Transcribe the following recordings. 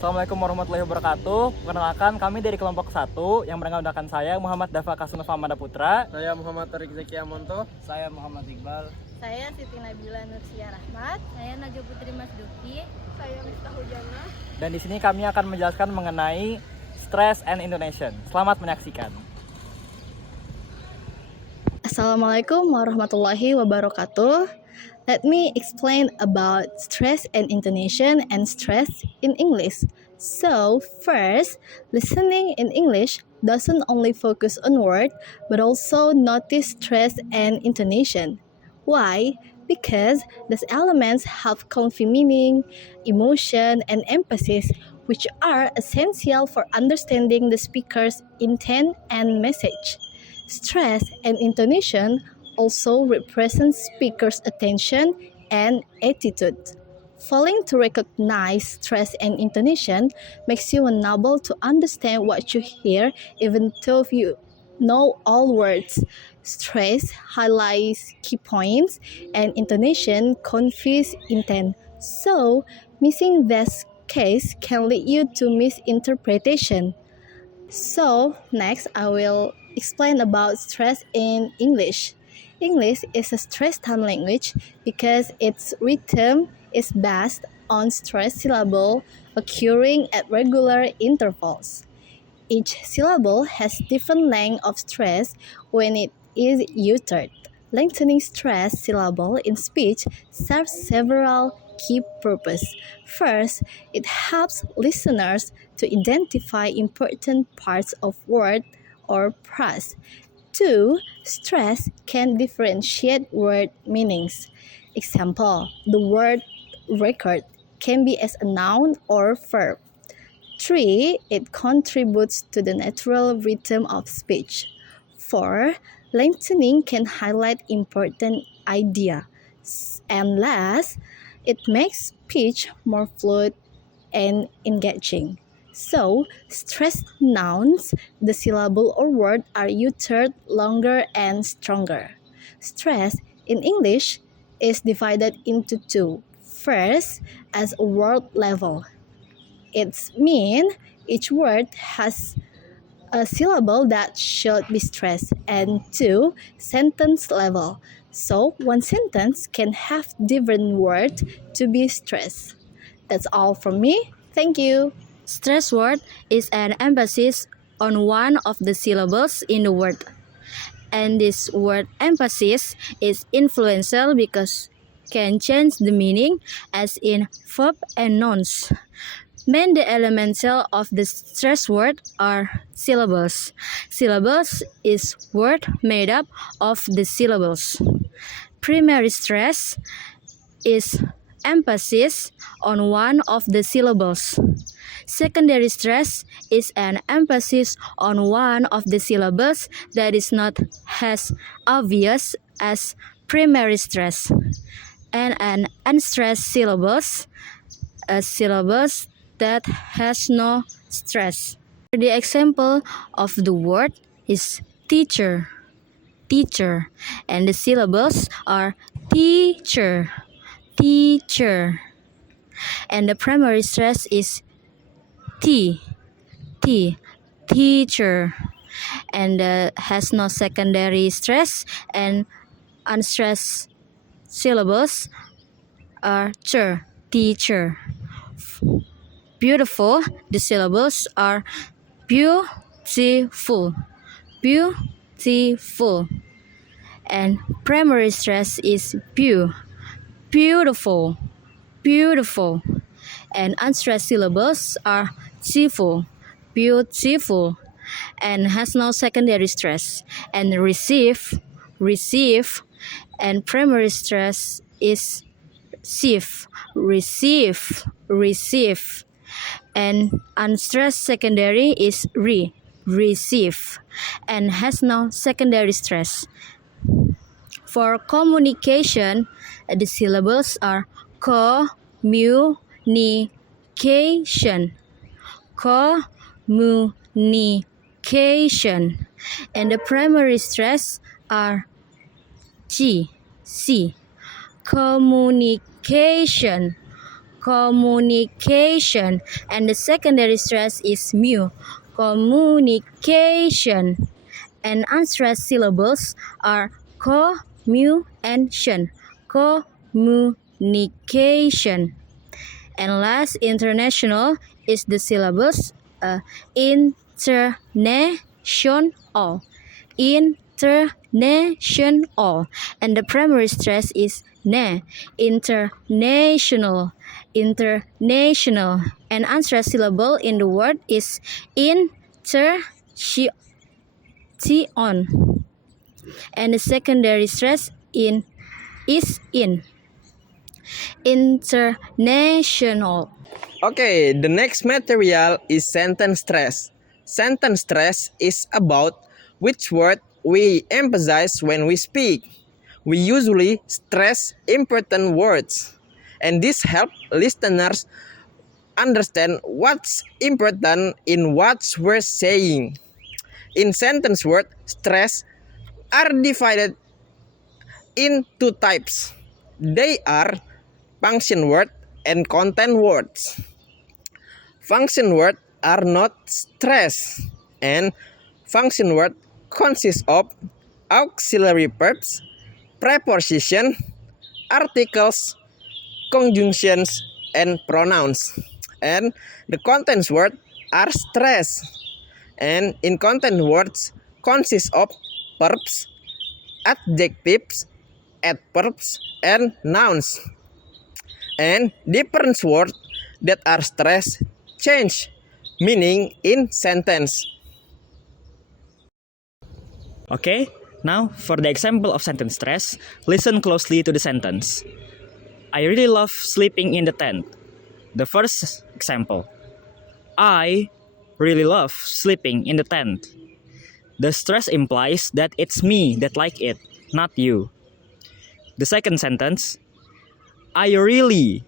Assalamualaikum warahmatullahi wabarakatuh. Perkenalkan, kami dari kelompok 1 yang beranggotakan saya Muhammad Dafa Kasunova Mada Putra. Saya Muhammad Tarik Zaki Amonto. Saya Muhammad Iqbal. Saya Siti Nabila Nursia Rahmat. Saya Najwa Putri Masduki. Saya Miftah Hujana. Dan di sini kami akan menjelaskan mengenai stress and intonation. Selamat menyaksikan. Assalamualaikum warahmatullahi wabarakatuh. Let me explain about stress and intonation and stress in English. So, first, listening in English doesn't only focus on word, but also notice stress and intonation. Why? Because these elements have convey meaning, emotion, and emphasis, which are essential for understanding the speaker's intent and message. Stress and intonation also represent speaker's attention and attitude. Failing to recognize stress and intonation makes you unable to understand what you hear even though you know all words. Stress highlights key points and intonation conveys intent. So, missing this case can lead you to misinterpretation. So, next I will explain about stress in English. English is a stress-time language because its rhythm is based on stress syllable occurring at regular intervals. Each syllable has different length of stress when it is uttered. Lengthening stress syllable in speech serves several key purposes. First, it helps listeners to identify important parts of word or phrase. 2. Stress can differentiate word meanings. Example, the word record can be as a noun or verb. 3. It contributes to the natural rhythm of speech. 4. Lengthening can highlight important idea. And last, it makes speech more fluid and engaging. So, stressed nouns, the syllable or word are uttered longer and stronger. Stress in English is divided into two. First, as a word level. It means each word has a syllable that should be stressed, and 2, sentence level. So, one sentence can have different words to be stressed. That's all from me. Thank you. Stress word is an emphasis on one of the syllables in the word. And this word emphasis is influential because can change the meaning as in verb and nouns. Main the elemental of the stress word are syllables. Syllables is word made up of the syllables. Primary stress is emphasis on one of the syllables. Secondary stress is an emphasis on one of the syllables that is not as obvious as primary stress. And an unstressed syllables, a syllables that has no stress. The example of the word is teacher, teacher, and the syllables are teacher, teacher. And the primary stress is T, teacher, and has no secondary stress, and unstressed syllables are teacher. Beautiful, the syllables are beautiful, beautiful, and primary stress is beautiful, beautiful, and unstressed syllables are beautiful, beautiful, and has no secondary stress, and receive, and primary stress is receive, and unstressed secondary is receive, and has no secondary stress. For communication, the syllables are communication, communication, and the primary stress are C, communication, communication, and the secondary stress is mu, communication. And unstressed syllables are co, mu, and tion, communication. And last, international is the syllables international, international, and the primary stress is ne, international, international. And unstressed syllable in the word is inter, on, and the secondary stress is in, international. Okay, the next material is sentence stress. Sentence stress is about which word we emphasize when we speak. We usually stress important words, and this helps listeners understand what's important in what we're saying. In sentence word, stress are divided in two types. They are function word and content words. Function word are not stress, and function word consist of auxiliary verbs, preposition, articles, conjunctions, and pronouns. And the contents word are stress, and in content words consist of verbs, adjectives, adverbs, and nouns. And different words that are stress change meaning in sentence. Okay, now for the example of sentence stress, listen closely to the sentence. I really love sleeping in the tent. The first example. I really love sleeping in the tent. The stress implies that it's me that like it, not you. The second sentence. I really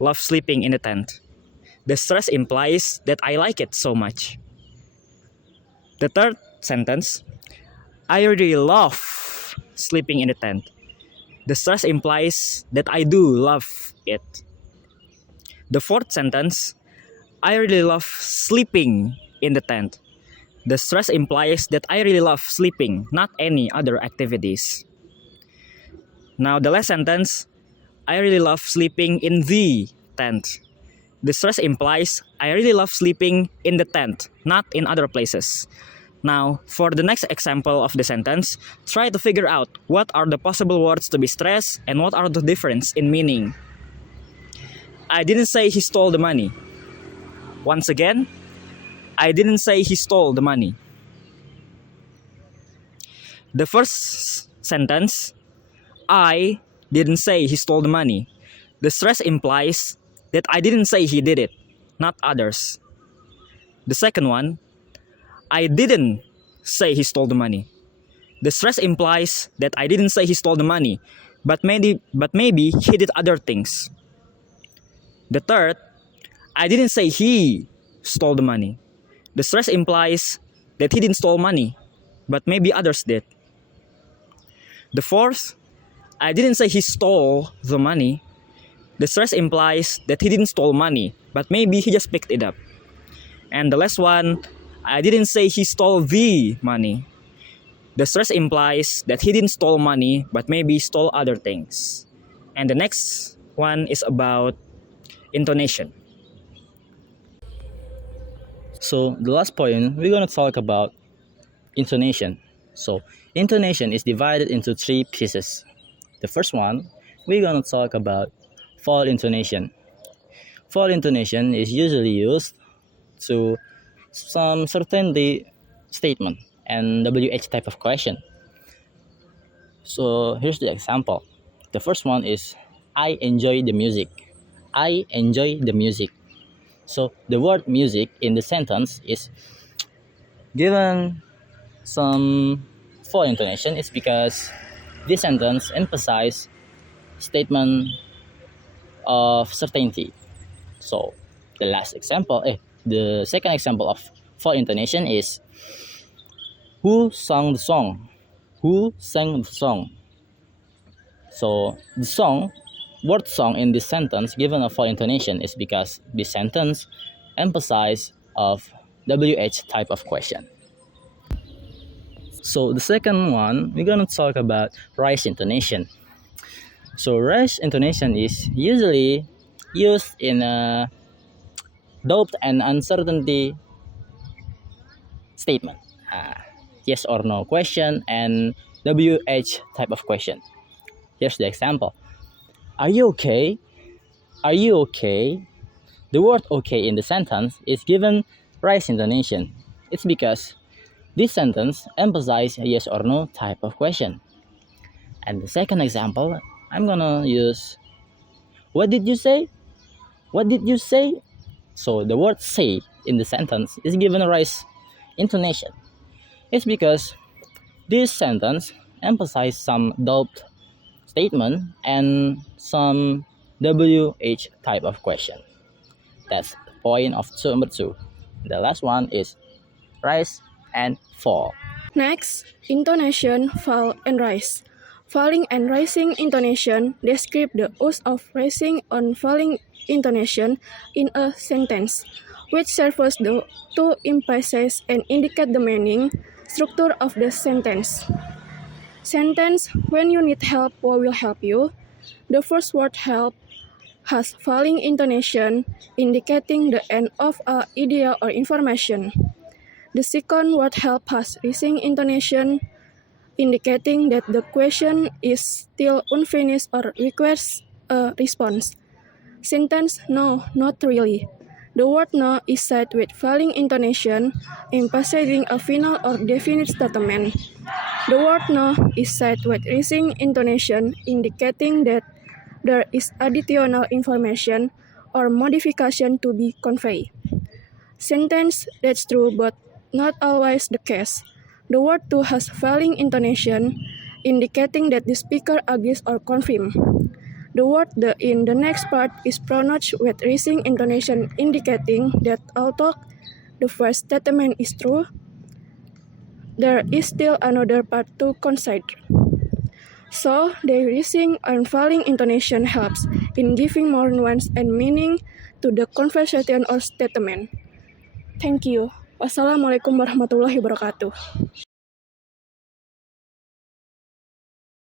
love sleeping in the tent. The stress implies that I like it so much. The third sentence. I really love sleeping in the tent. The stress implies that I do love it. The fourth sentence. I really love sleeping in the tent. The stress implies that I really love sleeping, not any other activities. Now the last sentence. I really love sleeping in the tent. The stress implies I really love sleeping in the tent, not in other places. Now, for the next example of the sentence, try to figure out what are the possible words to be stressed and what are the difference in meaning. I didn't say he stole the money. Once again, I didn't say he stole the money. The first sentence, I didn't say he stole the money. The stress implies that I didn't say he did it, not others. The second one, I didn't say he stole the money. The stress implies that I didn't say he stole the money, but maybe he did other things. The third, I didn't say he stole the money. The stress implies that he didn't steal money, but maybe others did. The fourth, I didn't say he stole the money. The stress implies that he didn't steal money, but maybe he just picked it up. And the last one, I didn't say he stole the money. The stress implies that he didn't steal money, but maybe stole other things. And the next one is about intonation. So the last point, we're going to talk about intonation. So intonation is divided into three pieces. The first one, we're going to talk about vowel intonation. Vowel intonation is usually used to some certainty statement and WH type of question. So here's the example. The first one is I enjoy the music. I enjoy the music. So the word music in the sentence is given some vowel intonation. It's because this sentence emphasizes statement of certainty. So the second example of vowel intonation is who sang the song? Who sang the song? So the song word song in this sentence given a fall intonation is because this sentence emphasizes of WH type of question. So the second one, we're gonna talk about rise intonation. So rise intonation is usually used in a doubt and uncertainty statement. Yes or no question and WH type of question. Here's the example. Are you okay? Are you okay? The word okay in the sentence is given rise intonation. It's because this sentence emphasizes a yes or no type of question. And the second example, I'm gonna use, what did you say? What did you say? So the word say in the sentence is given a rise intonation. It's because this sentence emphasizes some doubt statement and some WH type of question. That's point of number 2. The last one is rise and fall. Next, intonation, fall and rise. Falling and rising intonation describe the use of rising and falling intonation in a sentence, which serves to emphasize and indicate the meaning, structure of the sentence. Sentence, when you need help, I will help you. The first word help has falling intonation, indicating the end of an idea or information. The second word help has rising intonation, indicating that the question is still unfinished or requires a response. Sentence, no, not really. The word no is said with falling intonation, emphasizing a final or definite statement. The word no is said with rising intonation, indicating that there is additional information or modification to be conveyed. Sentence, that's true, but not always the case. The word to has falling intonation, indicating that the speaker agrees or confirms. The word the in the next part is pronounced with rising intonation, indicating that although the first statement is true, there is still another part to consider. So, the rising and falling intonation helps in giving more nuance and meaning to the conversation or statement. Thank you. Wassalamualaikum warahmatullahi wabarakatuh.